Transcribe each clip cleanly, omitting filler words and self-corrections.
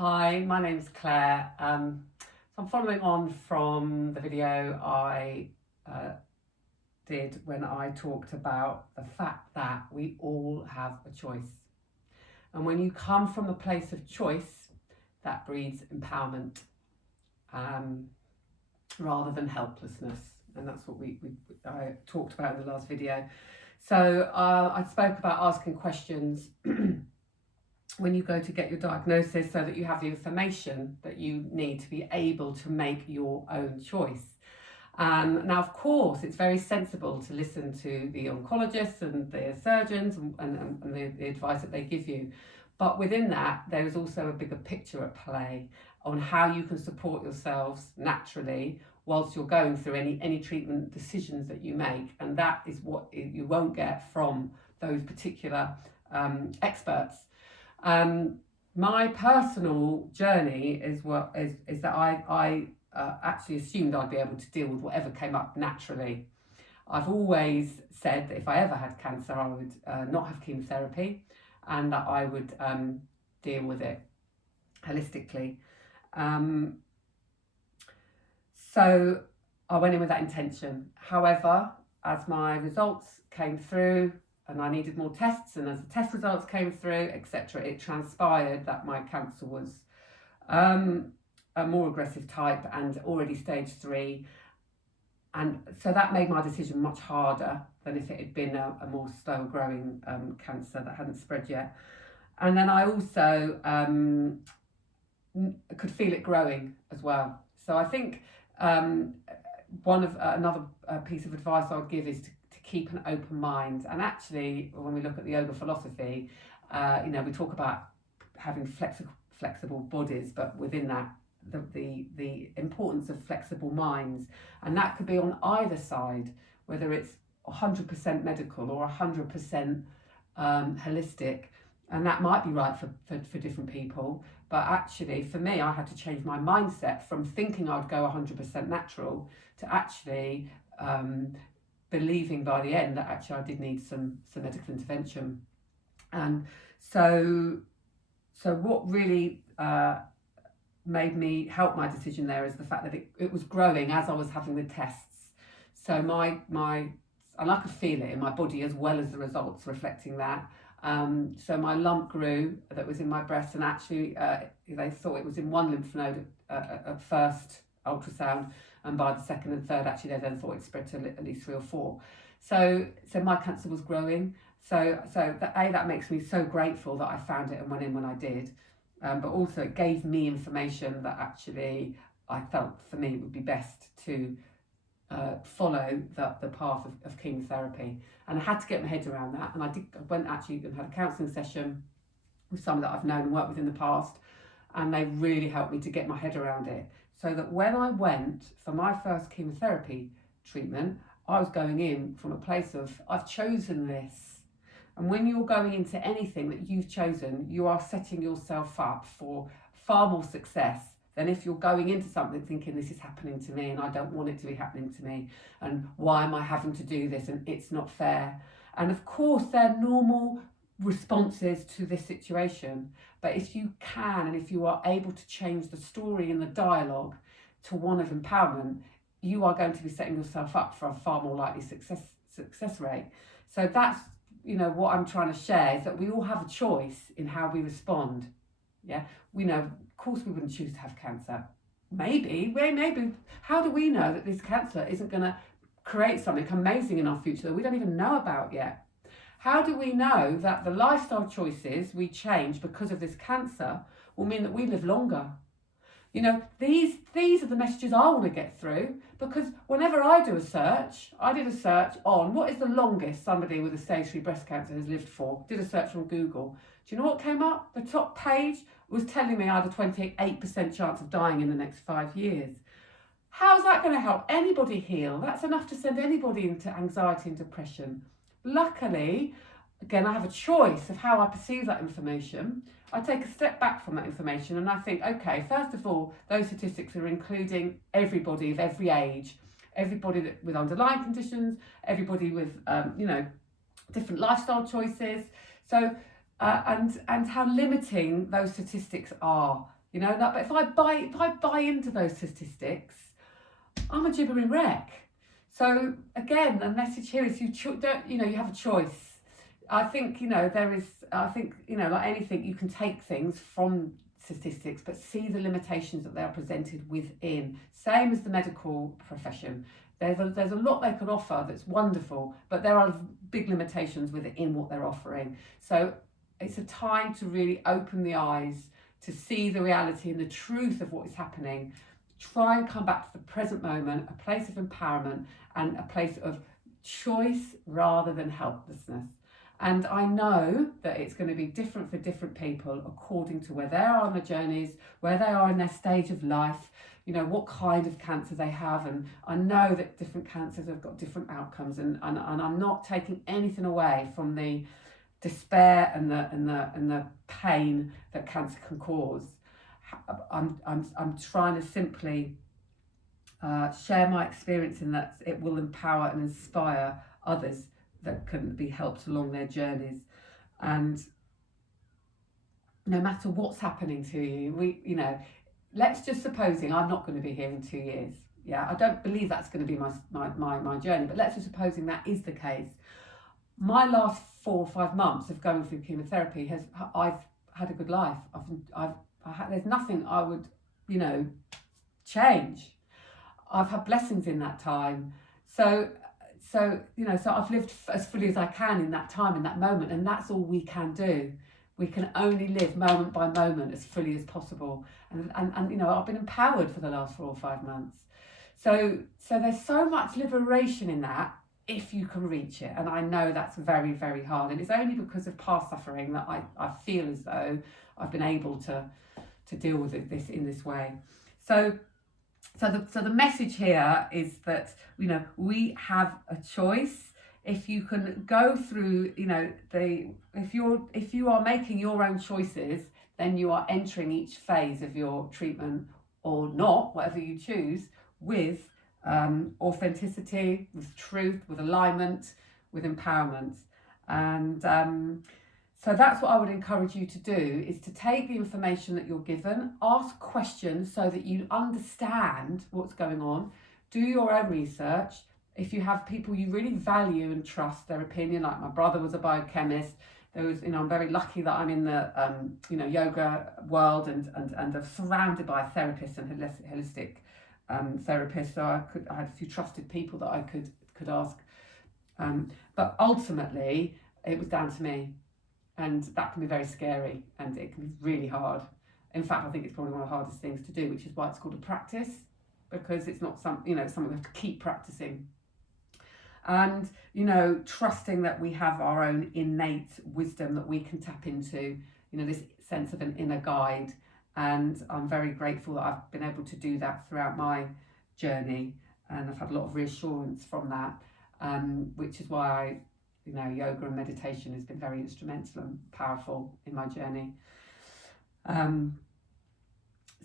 Hi, my name's Claire. So I'm following on from the video I did when I talked about the fact that we all have a choice. And when you come from a place of choice, that breeds empowerment rather than helplessness. And that's what I talked about in the last video. So I spoke about asking questions when you go to get your diagnosis so that you have the information that you need to be able to make your own choice. Now, of course, it's very sensible to listen to the oncologists and the surgeons and the advice that they give you. But within that, there is also a bigger picture at play on how you can support yourselves naturally whilst you're going through any treatment decisions that you make. And that is what you won't get from those particular experts. My personal journey is that I actually assumed I'd be able to deal with whatever came up naturally. I've always said that if I ever had cancer, I would not have chemotherapy, and that I would deal with it holistically. So I went in with that intention. However, as my results came through, and I needed more tests, and as the test results came through, etc., it transpired that my cancer was a more aggressive type and already stage 3. And so that made my decision much harder than if it had been a more slow growing cancer that hadn't spread yet. And then I also could feel it growing as well. So I think another piece of advice I would give is to keep an open mind. And actually, when we look at the yoga philosophy, we talk about having flexible bodies, but within that, the importance of flexible minds. And that could be on either side, whether it's 100% medical or 100% holistic. And that might be right for different people. But actually, for me, I had to change my mindset from thinking I'd go 100% natural to actually believing by the end that actually I did need some medical intervention. And so what really made me help my decision there is the fact that it was growing as I was having the tests. So and I could feel it in my body as well as the results reflecting that. So my lump grew that was in my breast, and actually they thought it was in one lymph node at first ultrasound, and by the second and third, actually, they then thought it spread to at least 3 or 4. So my cancer was growing. So that makes me so grateful that I found it and went in when I did. But also it gave me information that actually I felt for me it would be best to follow the path of chemotherapy. And I had to get my head around that. And I went actually and had a counselling session with someone that I've known and worked with in the past. And they really helped me to get my head around it. So that when I went for my first chemotherapy treatment, I was going in from a place of, I've chosen this. And when you're going into anything that you've chosen, you are setting yourself up for far more success than if you're going into something thinking this is happening to me and I don't want it to be happening to me. And why am I having to do this? And it's not fair. And of course, they're normal responses to this situation. But if you can, and if you are able to change the story and the dialogue to one of empowerment, you are going to be setting yourself up for a far more likely success rate. So that's, what I'm trying to share is that we all have a choice in how we respond. Yeah, we know, of course, we wouldn't choose to have cancer. Maybe. How do we know that this cancer isn't going to create something amazing in our future that we don't even know about yet? How do we know that the lifestyle choices we change because of this cancer will mean that we live longer? These are the messages I want to get through, because whenever I did a search on what is the longest somebody with a stage 3 breast cancer has lived for. Did a search on Google. Do you know what came up? The top page was telling me I had a 28% chance of dying in the next 5 years. How's that going to help anybody heal? That's enough to send anybody into anxiety and depression. Luckily, again, I have a choice of how I perceive that information. I take a step back from that information and I think, okay, first of all, those statistics are including everybody of every age, everybody with underlying conditions, everybody with, different lifestyle choices. So, and how limiting those statistics are you know. But if I buy into those statistics, I'm a gibbering wreck. So again, the message here is you have a choice. I think, like anything, you can take things from statistics, but see the limitations that they are presented within. Same as the medical profession. There's a lot they can offer that's wonderful, but there are big limitations within what they're offering. So it's a time to really open the eyes, to see the reality and the truth of what is happening. Try and come back to the present moment, a place of empowerment and a place of choice rather than helplessness. And I know that it's going to be different for different people according to where they are on the journeys, where they are in their stage of life, you know, what kind of cancer they have. And I know that different cancers have got different outcomes, and I'm not taking anything away from the despair and the pain that cancer can cause. I'm trying to simply share my experience in that it will empower and inspire others that can be helped along their journeys. And no matter what's happening to you, let's just supposing I'm not going to be here in 2 years. Yeah, I don't believe that's going to be my journey, but let's just supposing that is the case. My last 4 or 5 months of going through chemotherapy I've had a good life. There's nothing I would, change. I've had blessings in that time. So I've lived as fully as I can in that time, in that moment, and that's all we can do. We can only live moment by moment as fully as possible. And I've been empowered for the last 4 or 5 months. So there's so much liberation in that if you can reach it. And I know that's very, very hard. And it's only because of past suffering that I feel as though I've been able to deal with this in this way. So the message here is that, we have a choice. If you can go through, if you are making your own choices, then you are entering each phase of your treatment, or not, whatever you choose, with authenticity, with truth, with alignment, with empowerment. And so that's what I would encourage you to do, is to take the information that you're given, ask questions so that you understand what's going on, do your own research. If you have people you really value and trust their opinion, like my brother was a biochemist, I'm very lucky that I'm in the yoga world and I'm surrounded by therapists and holistic therapists. So I had a few trusted people that I could ask. But ultimately, it was down to me. And that can be very scary, and it can be really hard. In fact, I think it's probably one of the hardest things to do, which is why it's called a practice, because it's not something we have to keep practicing. And, trusting that we have our own innate wisdom that we can tap into, this sense of an inner guide. And I'm very grateful that I've been able to do that throughout my journey. And I've had a lot of reassurance from that, which is why yoga and meditation has been very instrumental and powerful in my journey.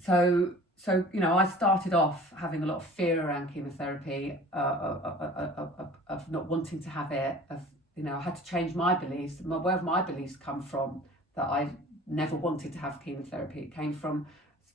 So I started off having a lot of fear around chemotherapy, of not wanting to have it. I had to change my beliefs. Where have my beliefs come from that I never wanted to have chemotherapy? It came from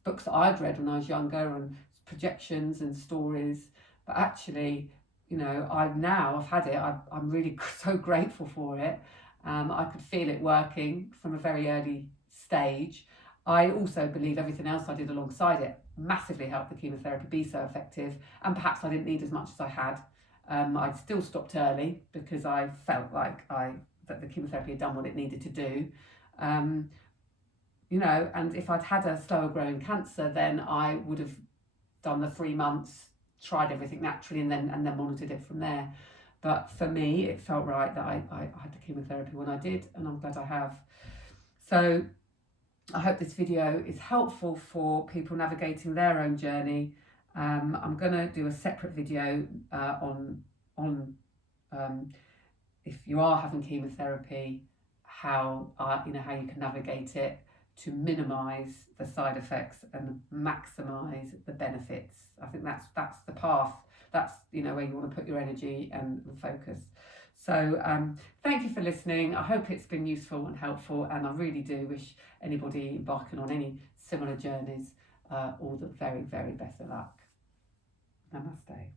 books that I'd read when I was younger and projections and stories. But actually, I've had it. I'm really so grateful for it. I could feel it working from a very early stage. I also believe everything else I did alongside it massively helped the chemotherapy be so effective, and perhaps I didn't need as much as I had. I'd still stopped early because I felt like that the chemotherapy had done what it needed to do. And if I'd had a slower growing cancer, then I would have done the 3 months, tried everything naturally, and then monitored it from there. But for me, it felt right that I had the chemotherapy when I did, and I'm glad I have. So I hope this video is helpful for people navigating their own journey. I'm going to do a separate video on if you are having chemotherapy, how you can navigate it to minimise the side effects and maximise the benefits. I think that's the path. That's where you want to put your energy and focus. So thank you for listening. I hope it's been useful and helpful, and I really do wish anybody embarking on any similar journeys all the very, very best of luck. Namaste.